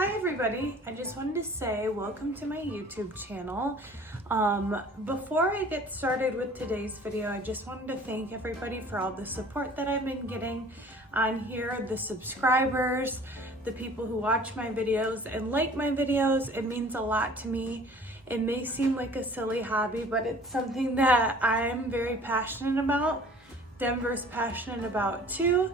Hi everybody, I just wanted to say welcome to my YouTube channel. Before I get started with today's video, I just wanted to thank everybody for all the support that I've been getting on here, the subscribers, the people who watch my videos and like my videos. It means a lot to me. It may seem like a silly hobby, but it's something that I'm very passionate about. Denver's passionate about too.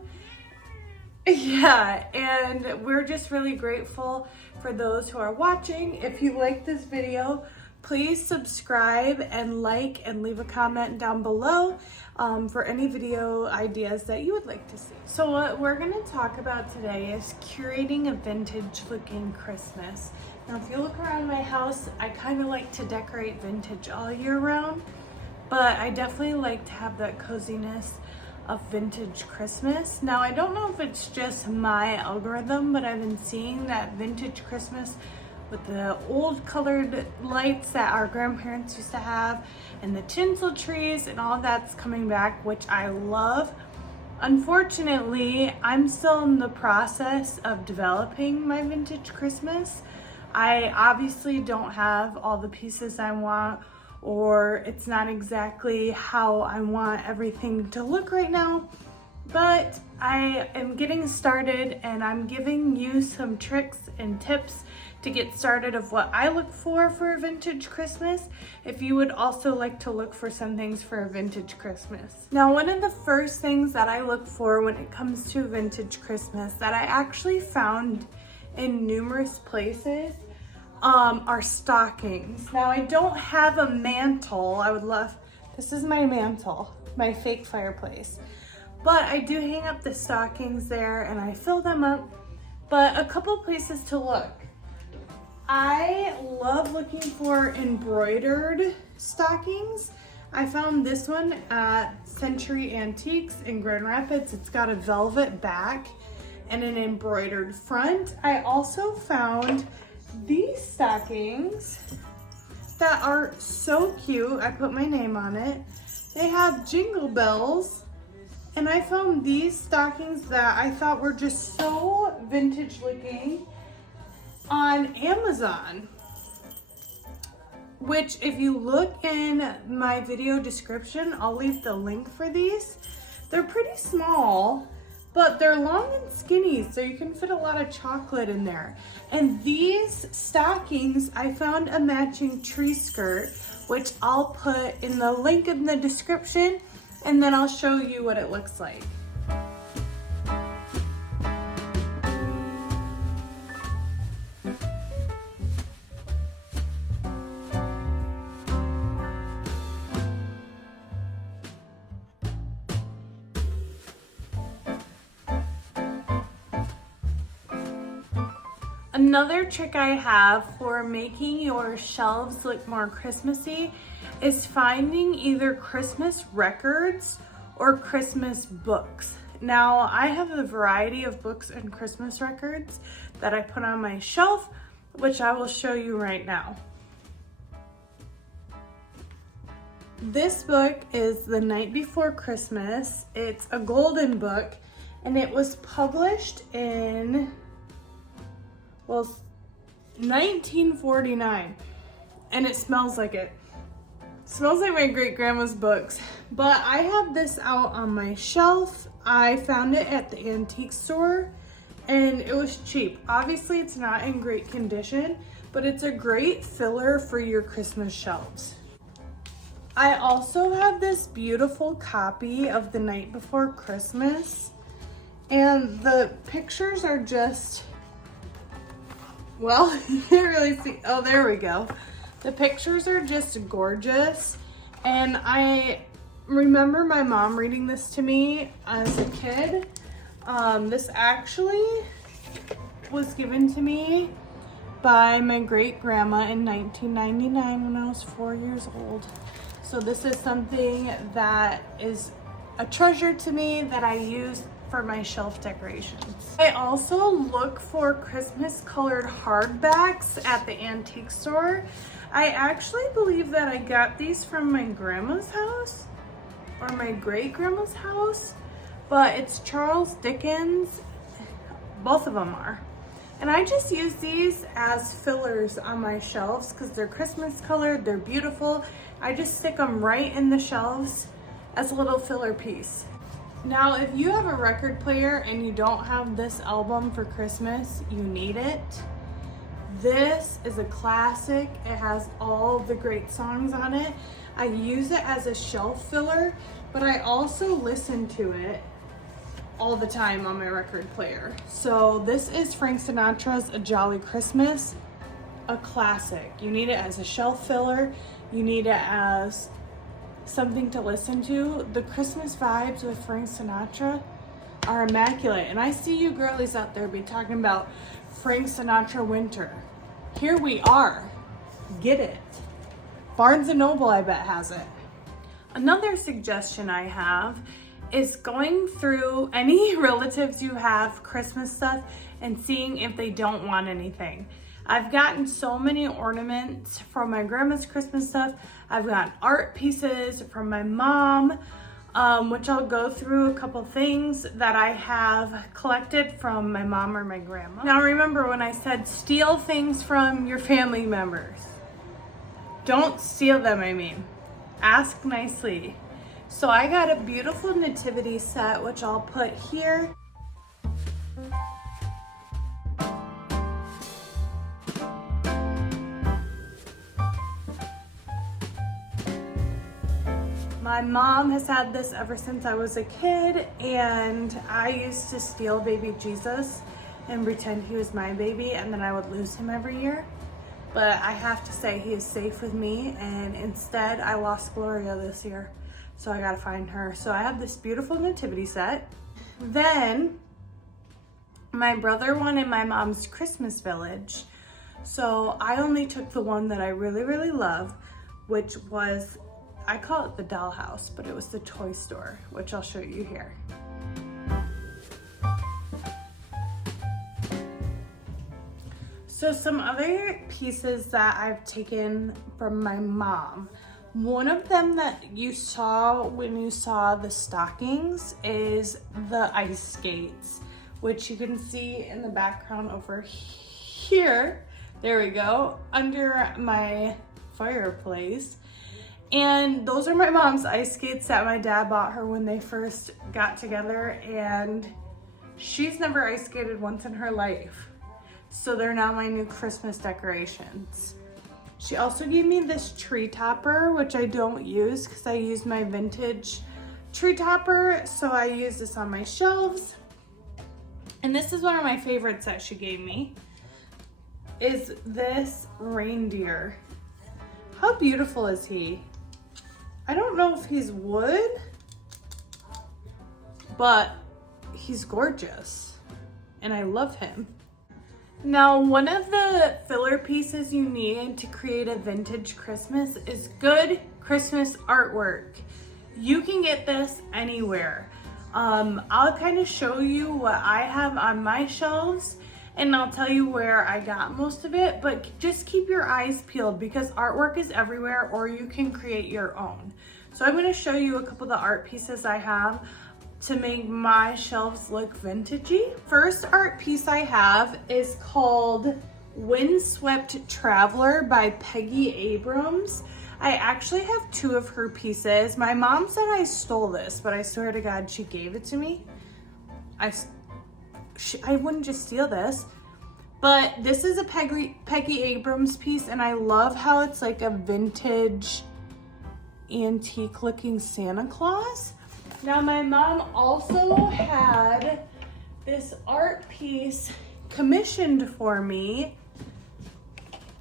Yeah, and we're just really grateful for those who are watching. If you like this video, please subscribe and like and leave a comment down below for any video ideas that you would like to see. So what we're going to talk about today is curating a vintage looking Christmas. Now if you look around my house, I kind of like to decorate vintage all year round, but I definitely like to have that coziness of vintage Christmas. Now I don't know if it's just my algorithm, but I've been seeing that vintage Christmas with the old colored lights that our grandparents used to have and the tinsel trees and all that's coming back, which I love. Unfortunately, I'm still in the process of developing my vintage Christmas. I obviously don't have all the pieces I want, or it's not exactly how I want everything to look right now, but I am getting started and I'm giving you some tricks and tips to get started of what I look for a vintage Christmas, if you would also like to look for some things for a vintage Christmas. Now, one of the first things that I look for when it comes to vintage Christmas that I actually found in numerous places are stockings. Now I don't have a mantle. I would love, this is my mantle, my fake fireplace, but I do hang up the stockings there and I fill them up. But a couple places to look. I love looking for embroidered stockings. I found this one at Century Antiques in Grand Rapids. It's got a velvet back and an embroidered front. I also found these stockings that are so cute. I put my name on it. They have jingle bells, and I found these stockings that I thought were just so vintage looking on Amazon, which if you look in my video description, I'll leave the link for these. They're pretty small, but they're long and skinny, so you can fit a lot of chocolate in there. And these stockings, I found a matching tree skirt, which I'll put in the link in the description, and then I'll show you what it looks like. Another trick I have for making your shelves look more Christmassy is finding either Christmas records or Christmas books. Now, I have a variety of books and Christmas records that I put on my shelf, which I will show you right now. This book is The Night Before Christmas. It's a golden book, and it was published in 1949, and it smells like it. Smells like my great grandma's books. But I have this out on my shelf. I found it at the antique store and it was cheap. Obviously it's not in great condition, but it's a great filler for your Christmas shelves. I also have this beautiful copy of The Night Before Christmas, and the pictures are just, well, you can't really see. Oh, there we go. The pictures are just gorgeous. And I remember my mom reading this to me as a kid. This actually was given to me by my great grandma in 1999 when I was 4 years old. So this is something that is a treasure to me that I use for my shelf decorations. I also look for Christmas colored hardbacks at the antique store. I actually believe that I got these from my grandma's house or my great grandma's house, but it's Charles Dickens. Both of them are. And I just use these as fillers on my shelves because they're Christmas colored, they're beautiful. I just stick them right in the shelves as a little filler piece. Now, if you have a record player and you don't have this album for Christmas, you need it. This is a classic. It has all the great songs on it. I use it as a shelf filler, but I also listen to it all the time on my record player. So this is Frank Sinatra's A Jolly Christmas, a classic. You need it as a shelf filler. You need it as something to listen to. The Christmas vibes with Frank Sinatra are immaculate. And I see you girlies out there be talking about Frank Sinatra winter. Here we are. Get it. Barnes & Noble, I bet, has it. Another suggestion I have is going through any relatives you have Christmas stuff and seeing if they don't want anything. I've gotten so many ornaments from my grandma's Christmas stuff. I've gotten art pieces from my mom, which I'll go through a couple things that I have collected from my mom or my grandma. Now remember when I said steal things from your family members. Don't steal them, I mean. Ask nicely. So I got a beautiful nativity set, which I'll put here. My mom has had this ever since I was a kid, and I used to steal baby Jesus and pretend he was my baby, and then I would lose him every year. But I have to say he is safe with me, and instead I lost Gloria this year. So I gotta find her. So I have this beautiful nativity set. Then my brother wanted my mom's Christmas village. So I only took the one that I really, really love, which was, I call it the dollhouse, but it was the toy store, which I'll show you here. So some other pieces that I've taken from my mom. One of them that you saw when you saw the stockings is the ice skates, which you can see in the background over here. There we go, under my fireplace. And those are my mom's ice skates that my dad bought her when they first got together, and she's never ice skated once in her life. So they're now my new Christmas decorations. She also gave me this tree topper, which I don't use because I use my vintage tree topper. So I use this on my shelves. And this is one of my favorites that she gave me, is this reindeer. How beautiful is he? I don't know if he's wood, but he's gorgeous and I love him. Now, one of the filler pieces you need to create a vintage Christmas is good Christmas artwork. You can get this anywhere. I'll kind of show you what I have on my shelves, and I'll tell you where I got most of it, but just keep your eyes peeled because artwork is everywhere, or you can create your own. So I'm going to show you a couple of the art pieces I have to make my shelves look vintagey. First art piece I have is called Windswept Traveler by Peggy Abrams. I actually have two of her pieces. My mom said I stole this, but I swear to God she gave it to me. I wouldn't just steal this. But this is a Peggy Abrams piece, and I love how it's like a vintage antique looking Santa Claus. Now my mom also had this art piece commissioned for me,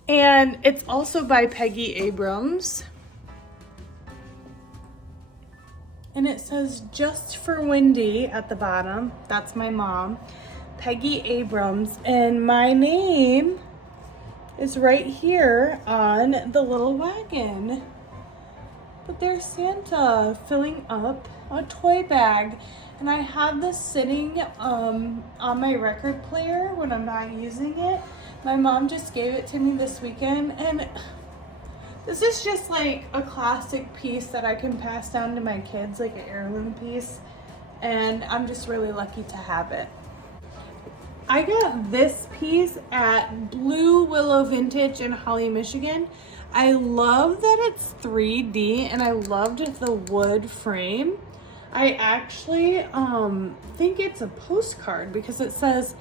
and it's also by Peggy Abrams. And it says "Just for Wendy" at the bottom. That's my mom, Peggy Abrams, and my name is right here on the little wagon. But there's Santa filling up a toy bag, and I have this sitting on my record player when I'm not using it. My mom just gave it to me this weekend, and this is just like a classic piece that I can pass down to my kids, like an heirloom piece, and I'm just really lucky to have it. I got this piece at Blue Willow Vintage in Holly, Michigan. I love that it's 3D and I loved the wood frame. I actually think it's a postcard because it says,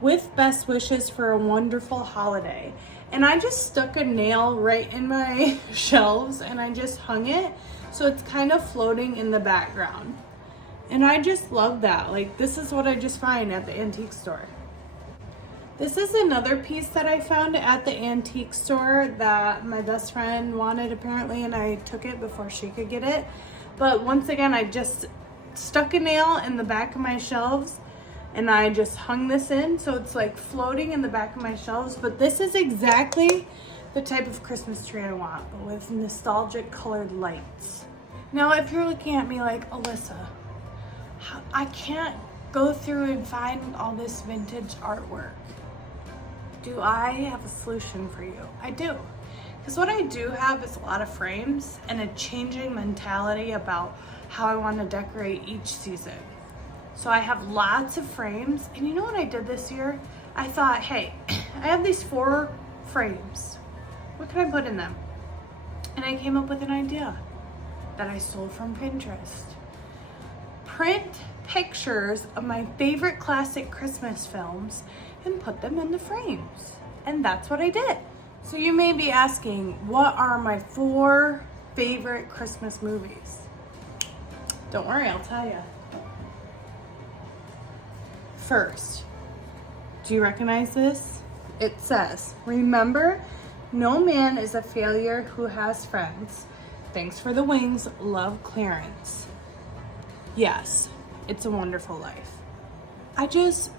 "With best wishes for a wonderful holiday." And I just stuck a nail right in my shelves and I just hung it so it's kind of floating in the background. And I just love that. Like, this is what I just find at the antique store. This is another piece that I found at the antique store that my best friend wanted apparently, and I took it before she could get it. But once again, I just stuck a nail in the back of my shelves and I just hung this in so it's like floating in the back of my shelves. But this is exactly the type of Christmas tree I want, but with nostalgic colored lights. Now, if you're looking at me like, Alyssa, I can't go through and find all this vintage artwork. Do I have a solution for you? I do. Because what I do have is a lot of frames and a changing mentality about how I want to decorate each season. So I have lots of frames. And you know what I did this year? I thought, hey, I have these 4 frames. What can I put in them? And I came up with an idea that I stole from Pinterest. Print pictures of my favorite classic Christmas films and put them in the frames. And that's what I did. So you may be asking, what are my 4 favorite Christmas movies? Don't worry, I'll tell you. First, do you recognize this? It says, "Remember, no man is a failure who has friends. Thanks for the wings, love, Clarence." Yes, It's a Wonderful Life. I just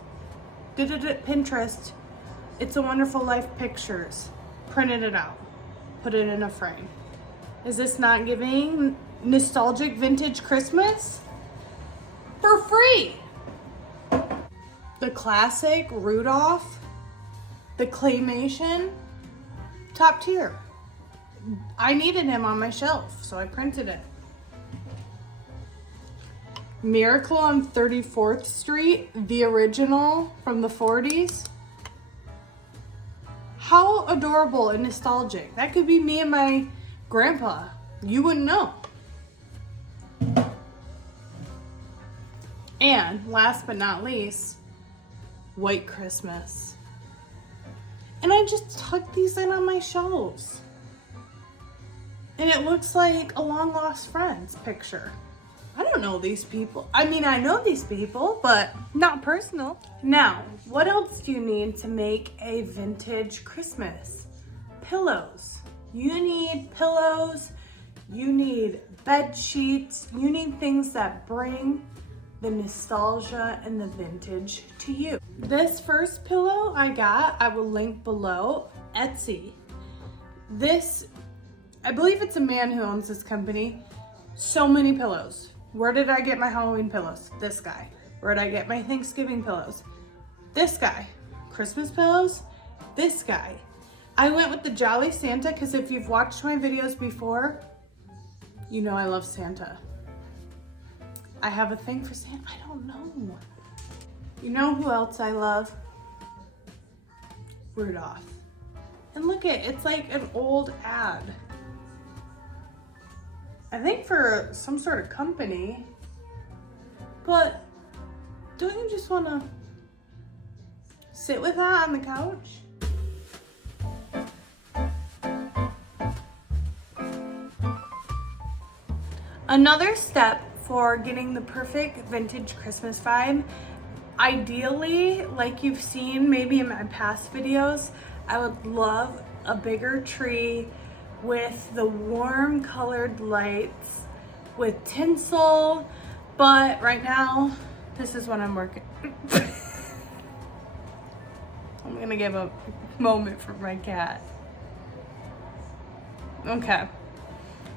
did it at Pinterest. It's a Wonderful Life pictures. Printed it out. Put it in a frame. Is this not giving nostalgic vintage Christmas? For free! The classic Rudolph, the claymation, top tier. I needed him on my shelf, so I printed it. Miracle on 34th Street, the original from the 40s. How adorable and nostalgic. That could be me and my grandpa. You wouldn't know. And last but not least, White Christmas. And I just tucked these in on my shelves. And it looks like a long lost friends picture. I don't know these people. I mean, I know these people, but not personal. Now, what else do you need to make a vintage Christmas? Pillows. You need pillows. You need bed sheets. You need things that bring the nostalgia and the vintage to you. This first pillow I got, I will link below, Etsy. This, I believe it's a man who owns this company. So many pillows. Where did I get my Halloween pillows? This guy. Where did I get my Thanksgiving pillows? This guy. Christmas pillows? This guy. I went with the Jolly Santa because if you've watched my videos before, you know I love Santa. I have a thing for Santa. I don't know. You know who else I love? Rudolph. And look at, it's like an old ad. I think for some sort of company. But don't you just want to sit with that on the couch? Another step for getting the perfect vintage Christmas vibe, ideally, like you've seen maybe in my past videos, I would love a bigger tree with the warm colored lights with tinsel, but right now, this is what I'm working. I'm gonna give a moment for my cat. Okay.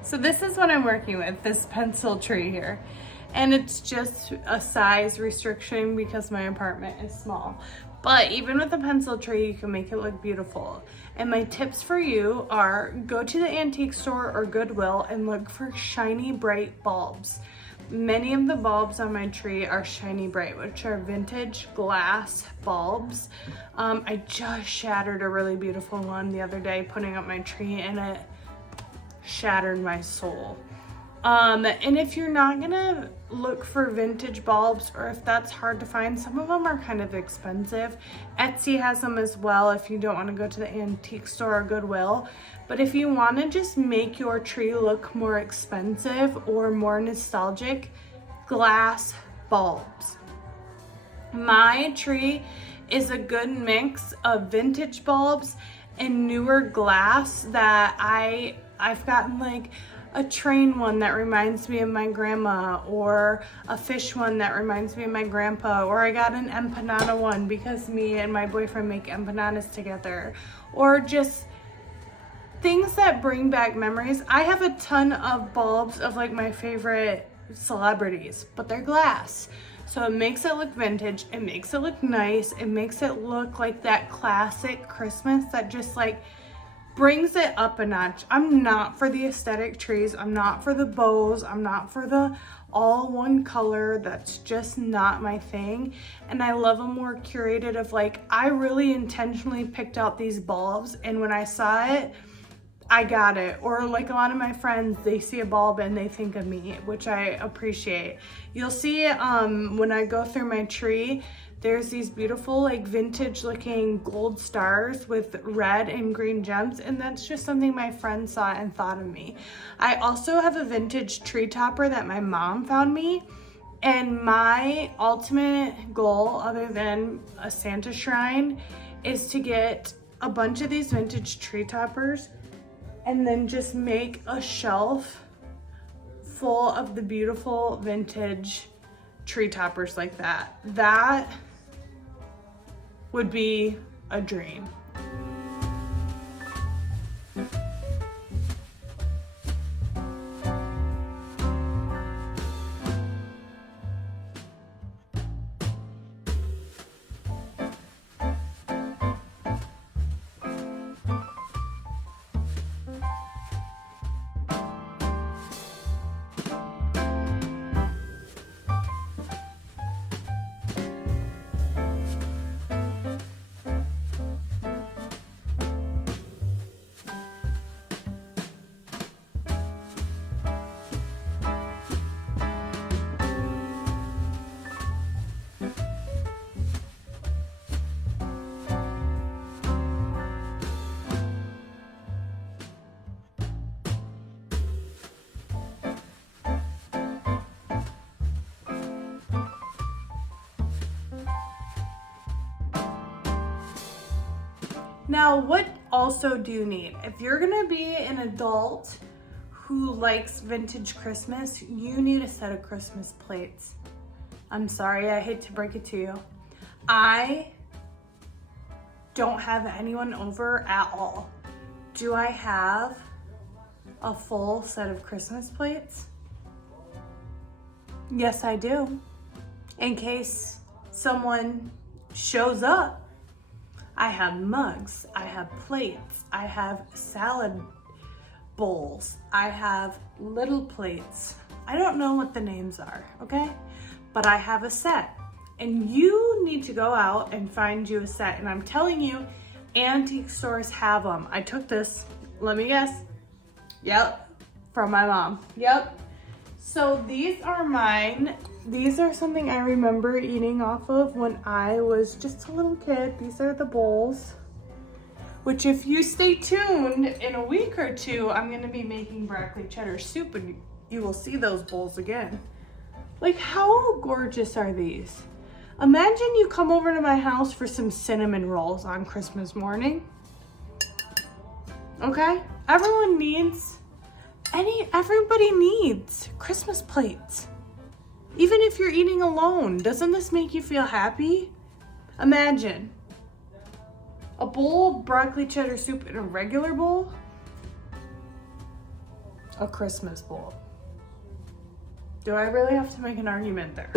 So this is what I'm working with, this pencil tree here. And it's just a size restriction because my apartment is small. But even with a pencil tree, you can make it look beautiful. And my tips for you are go to the antique store or Goodwill and look for shiny, bright bulbs. many of the bulbs on my tree are Shiny Bright, which are vintage glass bulbs. I just shattered a really beautiful one the other day putting up my tree, and it shattered my soul. And if you're not gonna look for vintage bulbs, or if that's hard to find, some of them are kind of expensive. Etsy has them as well if you don't want to go to the antique store or Goodwill. But if you want to just make your tree look more expensive or more nostalgic, glass bulbs. My tree is a good mix of vintage bulbs and newer glass that I've gotten, like a train one that reminds me of my grandma, or a fish one that reminds me of my grandpa, or I got an empanada one because me and my boyfriend make empanadas together, or just things that bring back memories. I have a ton of bulbs of like my favorite celebrities, but they're glass. So it makes it look vintage, it makes it look nice, it makes it look like that classic Christmas that just like brings it up a notch. I'm not for the aesthetic trees. I'm not for the bows. I'm not for the all one color. That's just not my thing. And I love a more curated of like, I really intentionally picked out these bulbs, and when I saw it, I got it. Or like a lot of my friends, they see a bulb and they think of me, which I appreciate. You'll see when I go through my tree, there's these beautiful like vintage looking gold stars with red and green gems, and that's just something my friend saw and thought of me. I also have a vintage tree topper that my mom found me, and my ultimate goal, other than a Santa shrine, is to get a bunch of these vintage tree toppers and then just make a shelf full of the beautiful vintage tree toppers like that. That would be a dream. Now, what also do you need? If you're gonna be an adult who likes vintage Christmas, you need a set of Christmas plates. I'm sorry, I hate to break it to you. I don't have anyone over at all. Do I have a full set of Christmas plates? Yes, I do. In case someone shows up. I have mugs, I have plates, I have salad bowls, I have little plates. I don't know what the names are, okay? But I have a set, and you need to go out and find you a set. And I'm telling you, antique stores have them. I took this, let me guess. Yep, from my mom, yep. So these are mine. These are something I remember eating off of when I was just a little kid. These are the bowls, which if you stay tuned, in a week or two, I'm gonna be making broccoli cheddar soup, and you will see those bowls again. Like, how gorgeous are these? Imagine you come over to my house for some cinnamon rolls on Christmas morning. Okay? Everybody needs Christmas plates. Even if you're eating alone, doesn't this make you feel happy? Imagine a bowl of broccoli cheddar soup in a regular bowl, a Christmas bowl. Do I really have to make an argument there?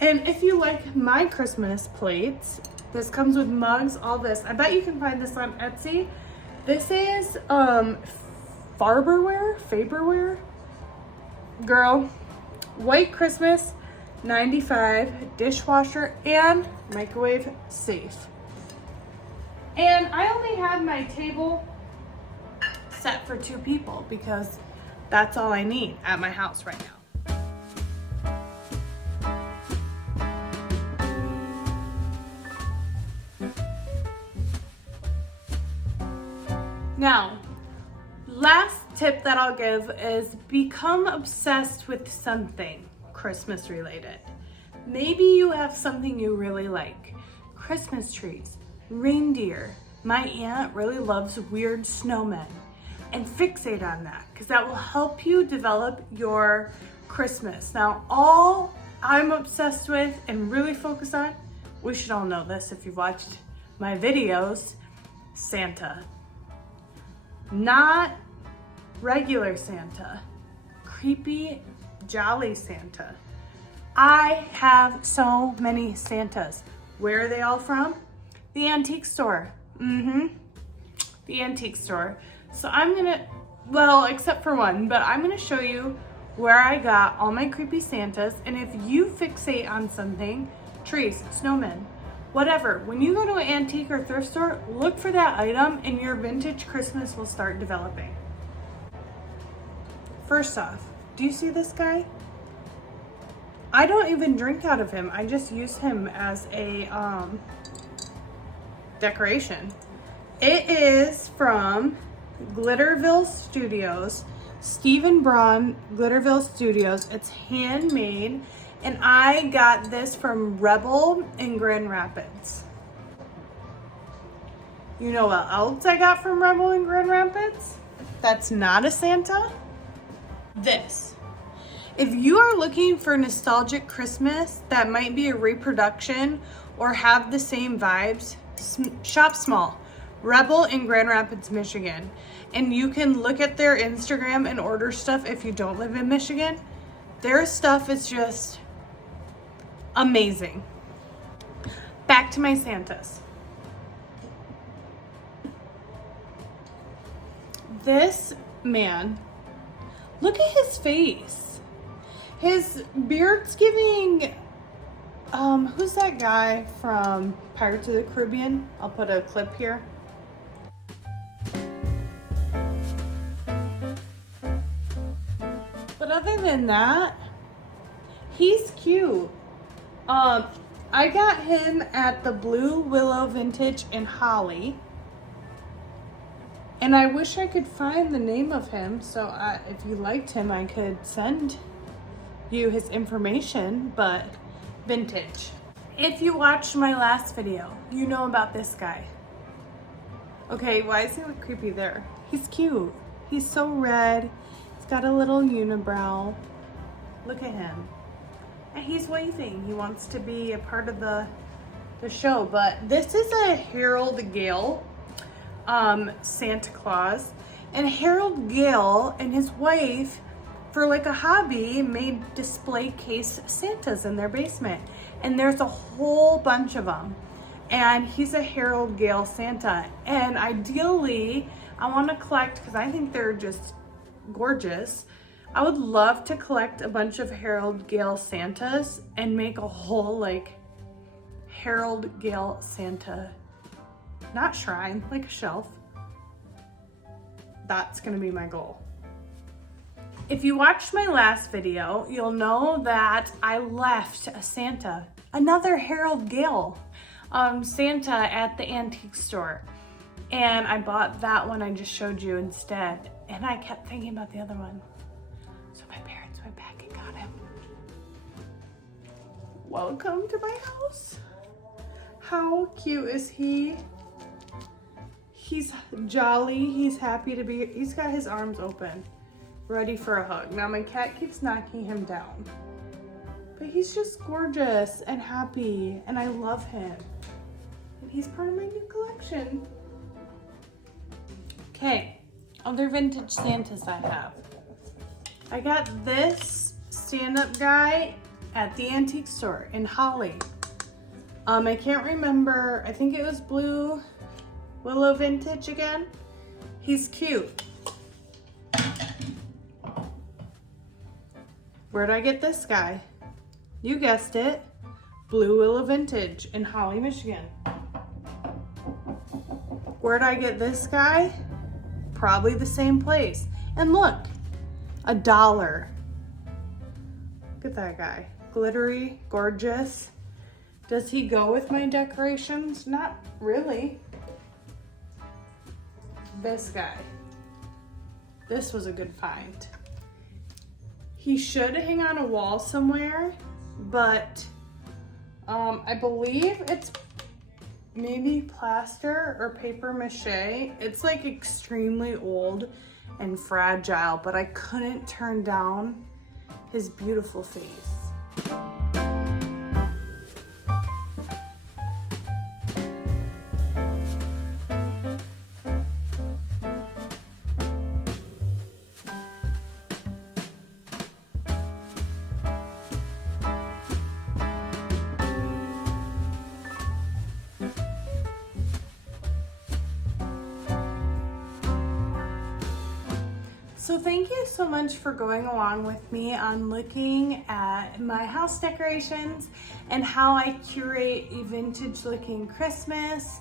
And if you like my Christmas plates, this comes with mugs, all this. I bet you can find this on Etsy. This is Faberware. Girl, White Christmas, 95, dishwasher, and microwave safe. And I only have my table set for 2 people because that's all I need at my house right now. Now, last tip that I'll give is become obsessed with something Christmas related. Maybe you have something you really like. Christmas trees, reindeer. My aunt really loves weird snowmen, and fixate on that because that will help you develop your Christmas. Now, all I'm obsessed with and really focus on, we should all know this if you've watched my videos, Santa. Not regular Santa, creepy, jolly Santa. I have so many Santas. Where are they all from? The antique store. The antique store. So I'm gonna, well, except for one, but I'm gonna show you where I got all my creepy Santas. And if you fixate on something, trees, snowmen, whatever, when you go to an antique or thrift store, look for that item and your vintage Christmas will start developing. First off, do you see this guy? I don't even drink out of him. I just use him as a decoration. It is from Glitterville Studios, Stephen Braun, Glitterville Studios. It's handmade. And I got this from Rebel in Grand Rapids. You know what else I got from Rebel in Grand Rapids? That's not a Santa. This. If you are looking for nostalgic Christmas that might be a reproduction or have the same vibes, shop small. Rebel in Grand Rapids, Michigan. And you can look at their Instagram and order stuff if you don't live in Michigan. Their stuff is just amazing. Back to my Santas. This man, look at his face. His beard's giving, who's that guy from Pirates of the Caribbean? I'll put a clip here. But other than that, he's cute. I got him at the Blue Willow Vintage in Holly. And I wish I could find the name of him, so if you liked him, I could send you his information, but vintage. If you watched my last video, you know about this guy. Okay, why does he look creepy there? He's cute. He's so red. He's got a little unibrow. Look at him. And he's waving. He wants to be a part of the show. But this is a Harold Gale Santa Claus. And Harold Gale and his wife, for like a hobby, made display case Santas in their basement. And there's a whole bunch of them. And he's a Harold Gale Santa. And ideally, I want to collect, because I think they're just gorgeous. I would love to collect a bunch of Harold Gale Santas and make a whole like Harold Gale Santa, not shrine, like a shelf. That's gonna be my goal. If you watched my last video, you'll know that I left a Santa, another Harold Gale Santa at the antique store. And I bought that one I just showed you instead. And I kept thinking about the other one. So my parents went back and got him. Welcome to my house. How cute is he? He's jolly, he's happy to be, he's got his arms open, ready for a hug. Now my cat keeps knocking him down, but he's just gorgeous and happy, and I love him. And he's part of my new collection. Okay, other vintage Santas I have. I got this stand-up guy at the antique store in Holly. I can't remember, I think it was Blue Willow Vintage again. He's cute. Where'd I get this guy? You guessed it. Blue Willow Vintage in Holly, Michigan. Where'd I get this guy? Probably the same place. And look, $1. Look at that guy. Glittery, gorgeous. Does he go with my decorations? Not really. This guy. This was a good find. He should hang on a wall somewhere, but I believe it's maybe plaster or paper mache. It's like extremely old and fragile, but I couldn't turn down his beautiful face. So thank you so much for going along with me on looking at my house decorations and how I curate a vintage looking Christmas.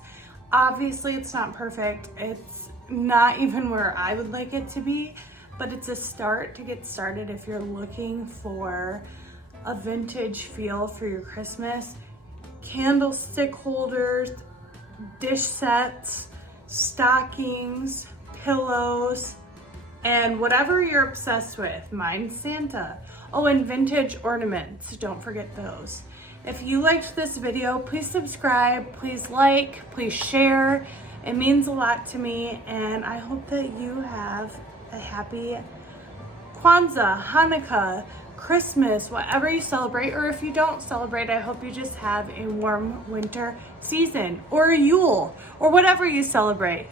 Obviously it's not perfect. It's not even where I would like it to be, but it's a start to get started if you're looking for a vintage feel for your Christmas. Candlestick holders, dish sets, stockings, pillows, and whatever you're obsessed with. Mine's Santa. Oh, and vintage ornaments. Don't forget those. If you liked this video, please subscribe, please like, please share. It means a lot to me, and I hope that you have a happy Kwanzaa, Hanukkah, Christmas, whatever you celebrate, or if you don't celebrate, I hope you just have a warm winter season, or a Yule, or whatever you celebrate.